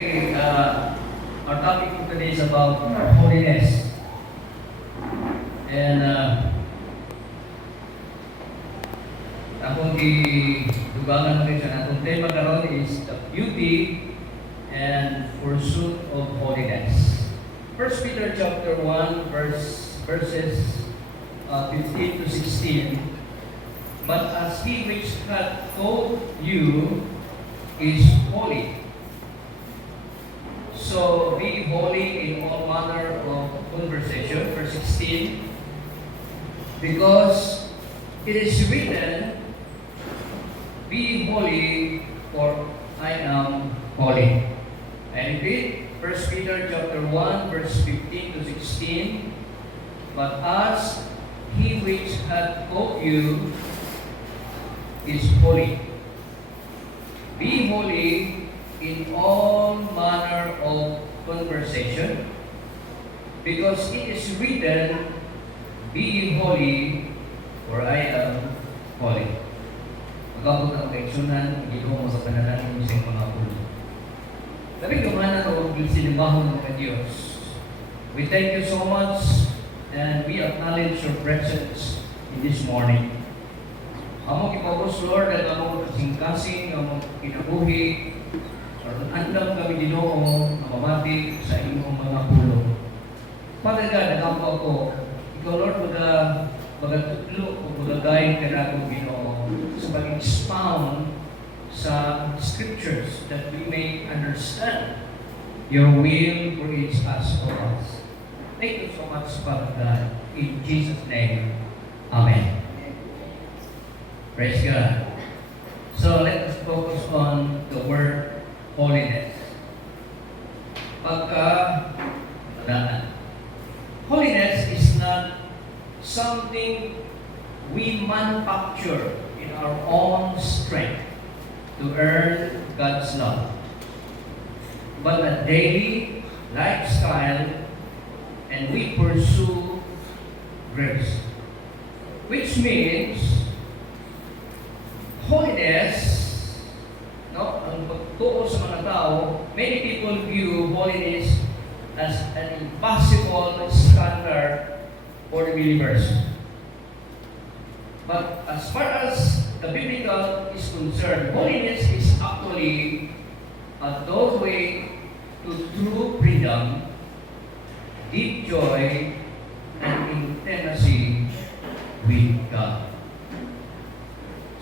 Our topic for today is about holiness. And akong gidugangan natin sa atong tema karon is the beauty and pursuit of holiness. 1 Peter chapter 1 verses 15 to 16. But as he which hath called you is holy, so be holy in all manner of conversation. Verse 16. Because it is written, be holy, for I am holy. I repeat, 1 Peter chapter 1, verse 15 to 16. But as he which hath called you is holy, be holy in all manner of conversation, because it is written, be ye holy, for I am holy. Magabot ang kaigsunan, Ginoo mo sa panalangin mo sa iyong mga pulo. Labing gumanan o sinimahon ng Diyos. We thank you so much, and we acknowledge your presence in this morning. Amo kipagos, Lord, at amo kasing-kasing, amo kinabuhi, andam kami Ginoo na mamati sa imong mga pulong. Pagka nagampo ako, ikaw Lord, magatutlo o magagayang ka na akong Ginoo sa pag-expound sa scriptures that we may understand your will for each us for us. Thank you so much, Father God. In Jesus' name, Amen. Praise God. So let us focus on the word holiness. Holiness is not something we manufacture in our own strength to earn God's love, but a daily lifestyle, and we pursue grace, which means holiness. Ang pagtuo sa mga tao, many people view holiness as an impossible standard for the believers. But as far as the biblical is concerned, holiness is actually a doorway to true freedom, deep joy, and intimacy with God.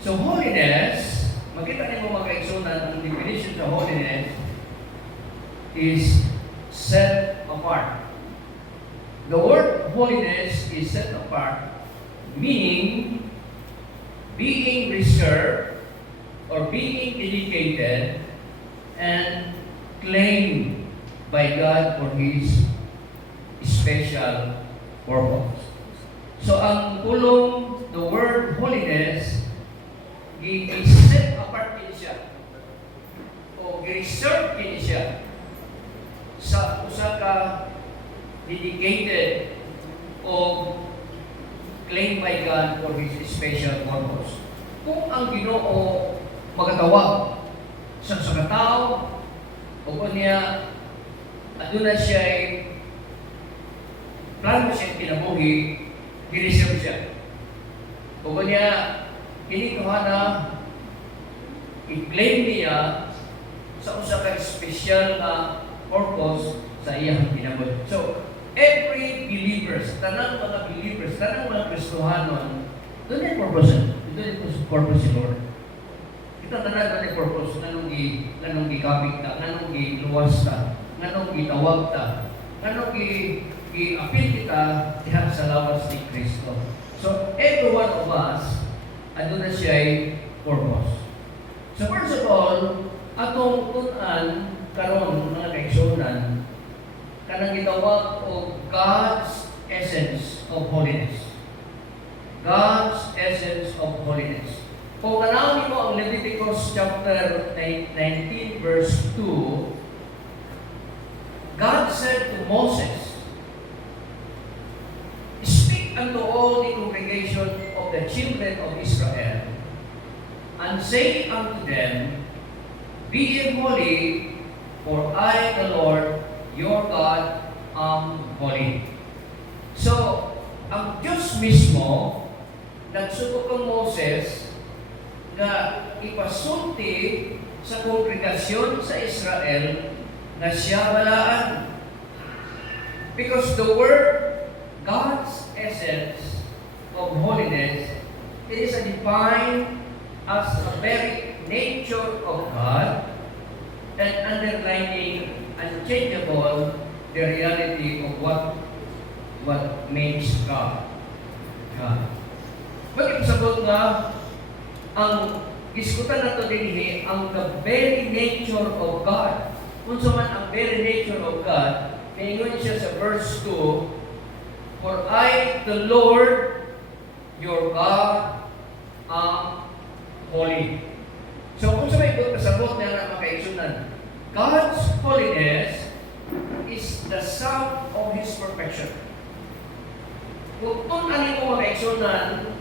So holiness, makita niyo mga kaigsunan, ang definition sa holiness is set apart. The word holiness is set apart, meaning being reserved or being dedicated and claimed by God for His special purpose. So ang pulong, the word holiness, i-set apart din siya o i-reserve din siya sa usa ka dedicated o claimed by God for His special purpose. Kung ang Ginoo magatawag sa katao o niya aduna siya plano siya kinabuhi, i-reserve siya. O niya kini kuhana i-claim niya sa usa ka special na purpose sa iyang kinabuhi. So, every believers, tanang mga believers, tanang mga Kristohanon, doon yung purpose. Ito yung purpose si Lord. Kita tanang doon yung purpose. Nganong gikabig ta, nganong giluwas ta, nganong gitawag ta, nganong gi-appeal kita diha sa lawas ni Kristo. So, every one of us, ano na siya ay purpose. So first of all, atong tunan karon mga kaigsunan, kanang gitawag o God's essence of holiness. God's essence of holiness. Kung tanawin mo ang Leviticus chapter 19 verse 2, God said to Moses, "Speak unto all the congregation of the children of Israel, and say unto them, Be ye holy, for I, the Lord, your God, am holy. So, ang Diyos mismo, nagsubok kang Moses na ipasulti sa kongregasyon sa Israel na siya balaan. Because the word, God's essence of holiness, it is defined as the very nature of God and underlining unchangeable the reality of what makes God. Bakit sabot nga ang iskutan nato dinhi ang the very nature of God. Unsa man ang very nature of God, niingon siya sa verse 2, for I, the Lord, your God, am holy. So kung sa may kasabot na na makaigsunan, God's holiness is the sum of His perfection. Kung ani mo makaigsunan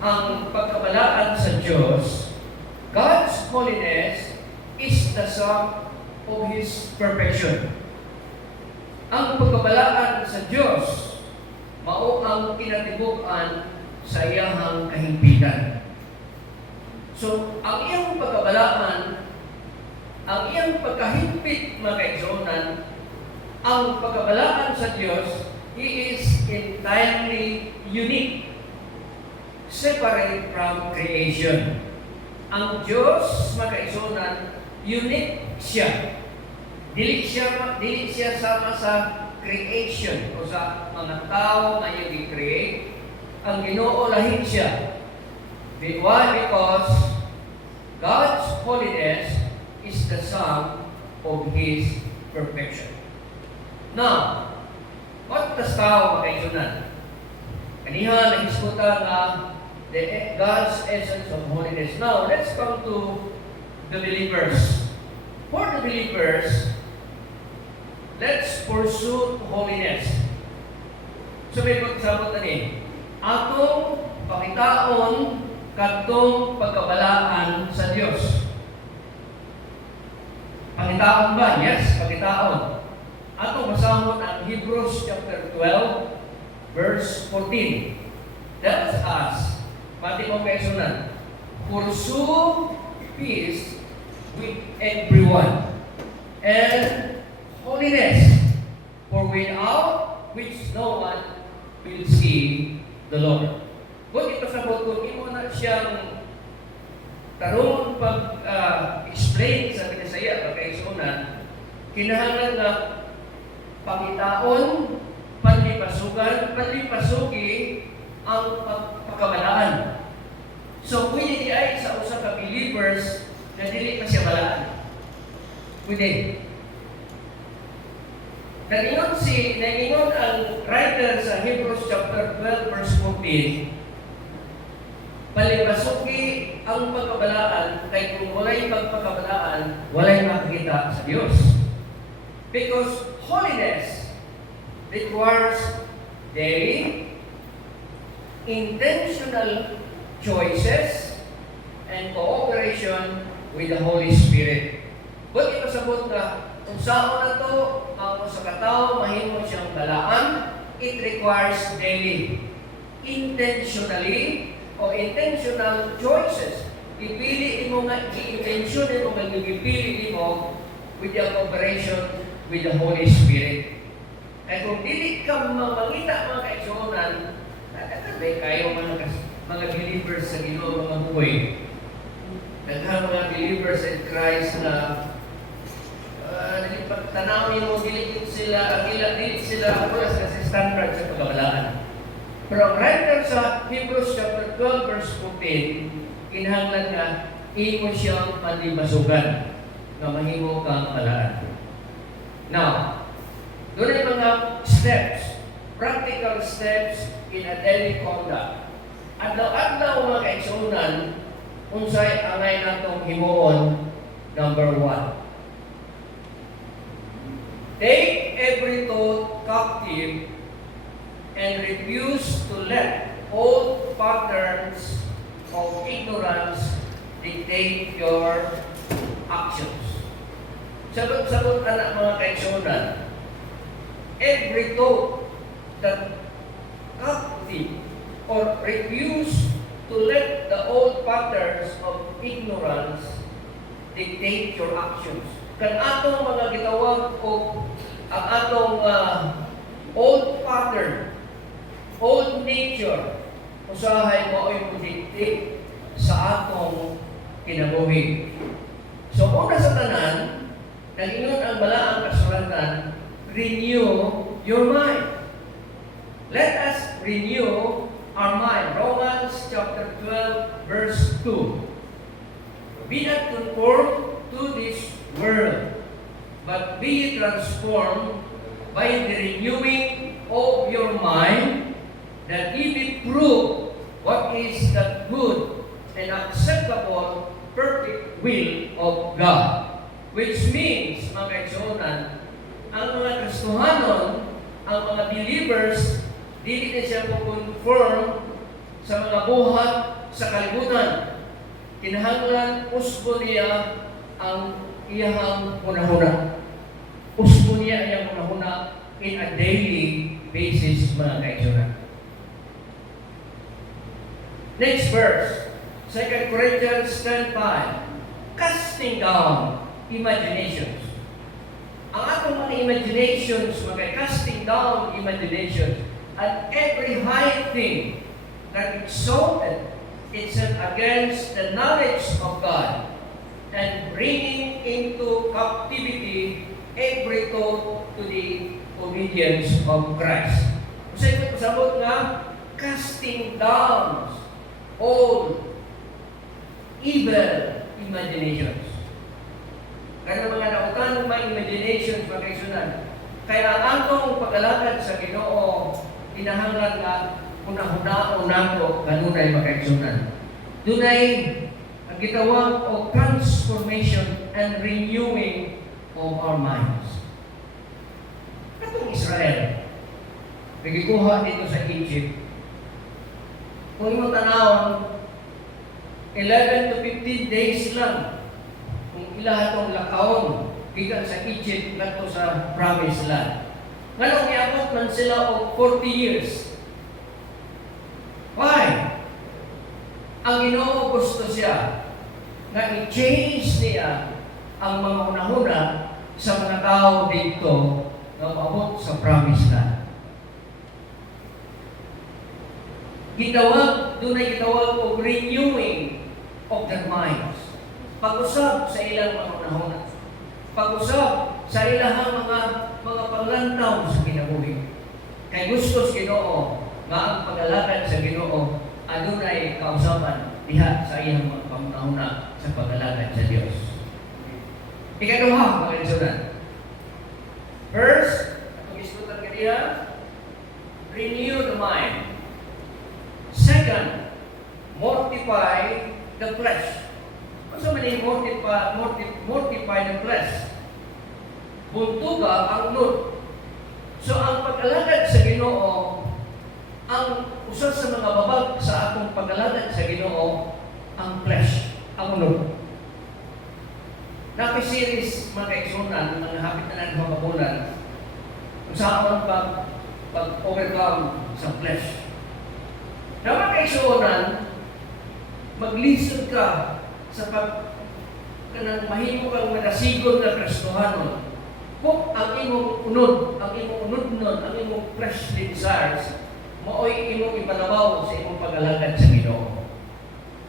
ang pagkabalaan sa Diyos, God's holiness is the sum of His perfection. Ang pagkabalaan sa Diyos, mao ang kinatibuk-an sa iyahang kahimpitan. So, ang iyang pagkabalaan, ang iyang pagkahimpit, mga kaigsunan, ang pagkabalaan sa Diyos, He is entirely unique, separate from creation. Ang Diyos, mga kaigsunan, unique siya. Dili siya sama sa creation o sa mga tao na yung i-create. Ang Ginoo lahin siya. Why? Because God's holiness is the sum of His perfection. Now, what does tao makaisunan? Kaniha nahiskuta nga God's essence of holiness. Now, let's come to the believers. For the believers, let's pursue holiness. So may pagsabot na ni, atong pakitaon katong pagkabalaan sa Diyos. Pakitaon ba? Yes, pakitaon. Atong masahon ang Hebrews chapter 12, verse 14. Let us ask, pati mong kaisunan, pursue peace with everyone and holiness, for without which no one will see the Lord. Kung ipasabot kung imo na siyang tarong pag-explain sa Bisaya, pagkaisunan, kinahanglan na pangitaon, panlipasugi ang pagkabalaan. So, pwede di ay sa usa ka believers na dili pa siya balaan. Pwede. Nagingon ang writer sa Hebrews chapter 12 verse 14, palipasugi ang pagkabalaan kay kung walay pagpakabalaan, walay makikita sa Diyos. Because holiness requires daily, intentional choices and cooperation with the Holy Spirit. But ipasabot na, kung saan na to, kung sa katao, mahimo siyang balaan, it requires daily, intentional choices. Ipili mo nga, i-intention mo nga, ipili mo with the cooperation with the Holy Spirit. Kaya kung dili ka mangita mga kaigsuonan, nakatabi kayo mga believers sa Ginoo, mga buhay. Daghang mga believers in Christ na tanawin mo, dili sila oras kasi standard sa pagkabalaan. Pero ang writer sa Hebrews chapter 12 verse 14, kinahanglan nga imo siyang panlibasugan na mahimo kang balaan. Now, doon ay mga steps, practical steps in a daily conduct. Adlaw-adlaw mga kaigsuonan, unsay angay natong himuon. Number 1. Take every thought captive and refuse to let old patterns of ignorance dictate your actions. Sabot-sabot anak mga kaigsunan. Every thought that captive or refuse to let the old patterns of ignorance dictate your actions. Kan atong mga gitawag o ang atong old pattern, old nature, usahay mo ay dictate sa atong kinabuhi. So, una sa tanan, nag-ingon ang balaang kasulatan, renew your mind. Let us renew our mind. Romans chapter 12, verse 2. Be not conformed to this world, but be transformed by the renewing of your mind, that ye may prove what is the good and acceptable, perfect will of God. Which means, mga kaigsunan, ang mga Kristohanon, ang mga believers, dili na siya conform sa mga buhat sa kalibutan. Kinahanglan usbo niya ang iyang hunahuna. Usbo niya ang hunahuna in a daily basis, mga kaigsunan. Next verse, 2 Corinthians 10:5. Casting down imaginations. Ang atong mga imaginations, mga casting down imaginations, and every high thing that exalted itself against the knowledge of God, and bringing into captivity every thought to the obedience of Christ. Kasi ito pasabot nga, casting down all evil imaginations. Kaya mga nautan ng mga imaginations, mga kaisunan, kaya ang atong pag-alakad sa Ginoo, kinahanglan nga una-una nato kanunay mga kaisunan. Dunay ang gitawag o transformation and renewing of our minds. Katong Israel, nagikuha dito sa Egypt, kung mo tanawang 11 to 15 days lang kung ilan itong lakaon gikan sa Egypt nato sa promised land. Nganong iabot man sila og 40 years. Why? Ang Ginoo gusto siya na i-change niya ang mga hunahuna sa mga tao dito na maabot sa promised land. Dunay gitawag o renewing of their minds. Pag-usab sa ilang mga hunahuna. Pag-usab sa ilang mga paglantaw sa kinabuhi. Kay gustos Ginoo nga ang pag-alakad sa Ginoo adunay kausaban diha sa iyang mga pangunahuna sa pag-alakad sa Dios. Ikaduha, mga kaigsunan. First, atong isgutan kaniya, renew the mind. Second, mortify the flesh. Ano man yung mortify the flesh? Buntuga ang nut. So, ang pag-alagad sa Ginoo, ang usa sa mga babag sa atong pag-alagad sa Ginoo, ang flesh, ang nut. Napi-series mga kaigsunan, mga hapit na nagmamabulan, kung saan pag-overcome sa flesh. Na mga kaigsunan, mag-listen ka sa kanang mahimo kang nagasigon na Kristohanon. Kung ang imong unod nun, ang imong fleshly desires, maoy imong ipalabaw sa imong pag-alagad sa Ginoo.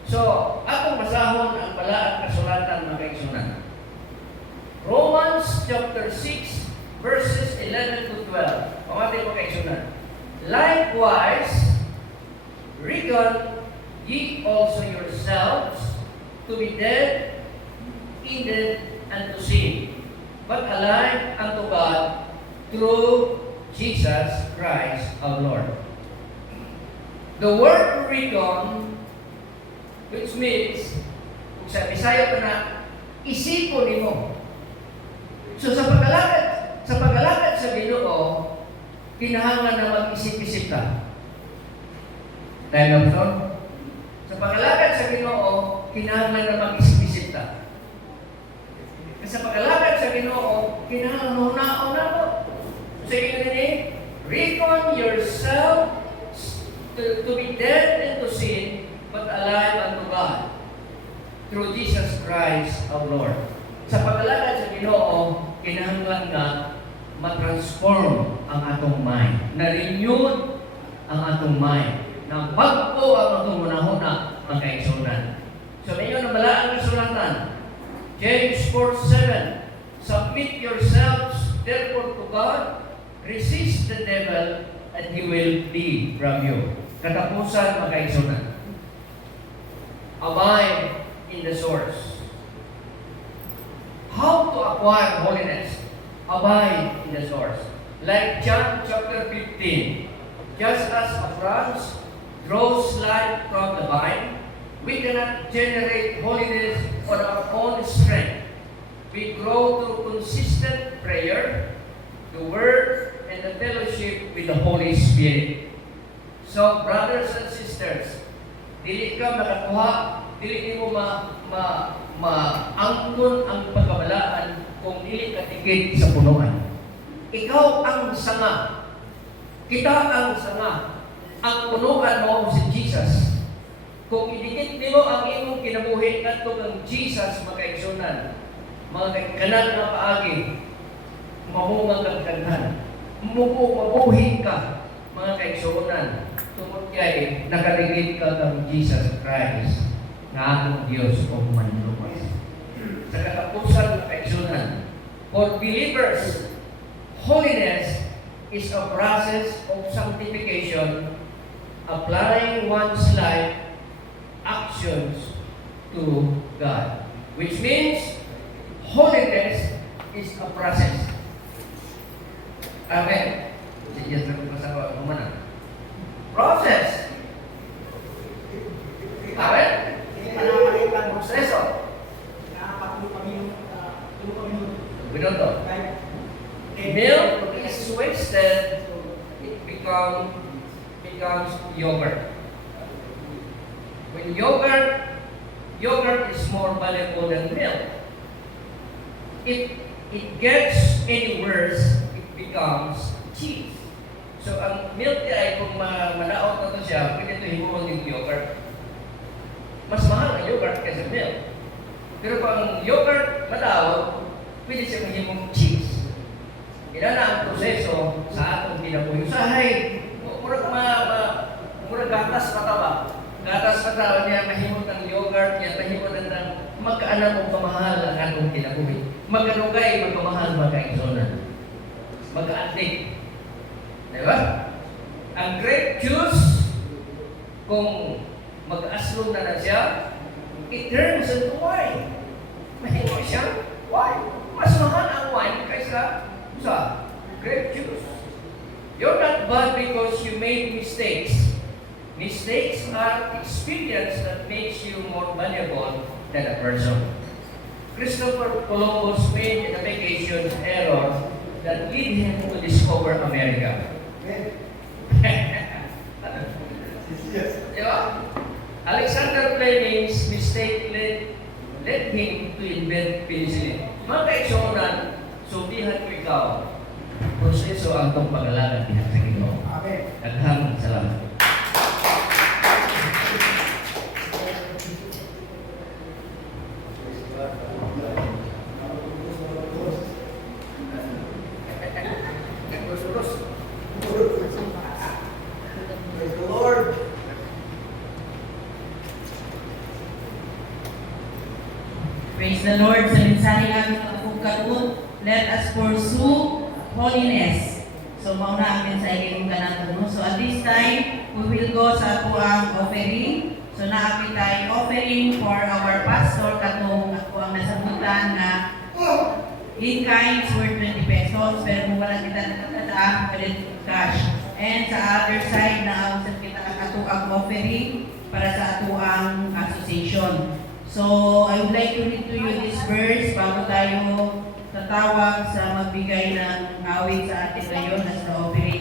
So, atong basahon ang balaang kasulatan mga kaigsunan. Romans chapter 6 verses 11 to 12. Pamati mo kaigsunan. Likewise, reckon ye also yourselves to be dead unto sin, but alive unto God through Jesus Christ our Lord. The word reckon, which means, kung sa Bisaya pa na, isipon nimo. So sa pag-alakad sa Ginoo, kinahanglan na mag-isip-isip ka. Dahil na sa pag-alakad sa Ginoo, kinahanglan na mag-isip-isip ka. Kasi sa pag-alagad sa Ginoo, kinahanglan na po. Sige nini, reckon yourself to be dead into sin, but alive unto God, through Jesus Christ our Lord. Sa pag-alagad sa Ginoo, kinahanglan nga ma-transform ang atong mind, na-renewed ang atong mind, na bago ang atong munahuna mga kaigsunan. So, ngayon na balaan ang sulatan. James 4:7, submit yourselves therefore to God, resist the devil, and he will flee from you. Katapusan mga kaigsunan. Abide in the source. How to acquire holiness? Abide in the source. Like John chapter 15, just as a branch draws life from the vine, we cannot generate holiness on our own strength. We grow through consistent prayer, the Word, and the fellowship with the Holy Spirit. So, brothers and sisters, dili ka makakuha, dili mo maangkon ang pagkabalaan kung dili ka tikit sa punuan. Ikaw ang sanga. Kita ang sanga. Ang punuan mo si Jesus. Kung idikit nimo ang imong kinabuhi ngadto kang Jesus makaigsunan, mga kanan nga paagi, mahungang kang kanhan, mabuhin ka, mga kaigsunan, tungod kay nakaligid ka kang Jesus Christ, nga atong Diyos o manlupas. Sa katapusan ng kaigsunan, for believers, holiness is a process of sanctification, applying one's life actions to God, which means holiness is a process. Amen. Sige, sa kumana. Process. Amen. Proseso. Binoto. Milk is wasted, it becomes yogurt. When yogurt is more valuable than milk. If it gets any worse, it becomes cheese. So, ang milk ay kung manaot na ito siya, pwede ito himuhon ng yogurt. Mas mahal ang yogurt kaysa milk. Pero kung ang yogurt manaot, pwede siya mahimong cheese. Yan na ang proseso sa atong kinabuhi. Usahay, murag gatas mataba. Gatas mataba niya, mahimot ng yogurt, niya mahimot ng magkaanak o kamahal ang atong kinabuhi. Magkanugay, magkamahal, magkaigsonan. Magka-antik. Diba? Ang grape juice, kung mag-aslong na siya, it turns into wine. Mahimot siya, wine. Mas mahal ang wine kaysa sa grape juice. You're not bad because you made mistakes. Mistakes are experience that makes you more valuable than a person. Christopher Columbus made a navigation error that led him to discover America. Diba? Alexander Fleming's mistake led him to invent penicillin. Mga kaigsunan, subihan ko ikaw, proseso ang itong pag-alaga diha sa Ginoo. Daghang salamat. Praise the Lord. Praise the Lord. Sa mensahe namin ang karon, let us pursue holiness. So, mauna ang mensahe ng kanato. No? So, at this time, we will go sa ato ang offering. So, naapit tayo offering for our pastor katong ako ang nasabutan na in kinds worth 20 pesos, pero kung wala kita nakatadaan, pwede cash. And sa other side, naawag kita ang ato ang offering para sa ato ang association. So, I would like to read to you this verse bago tayo tatawag sa magbigay ng awit sa atin ngayon as the offering.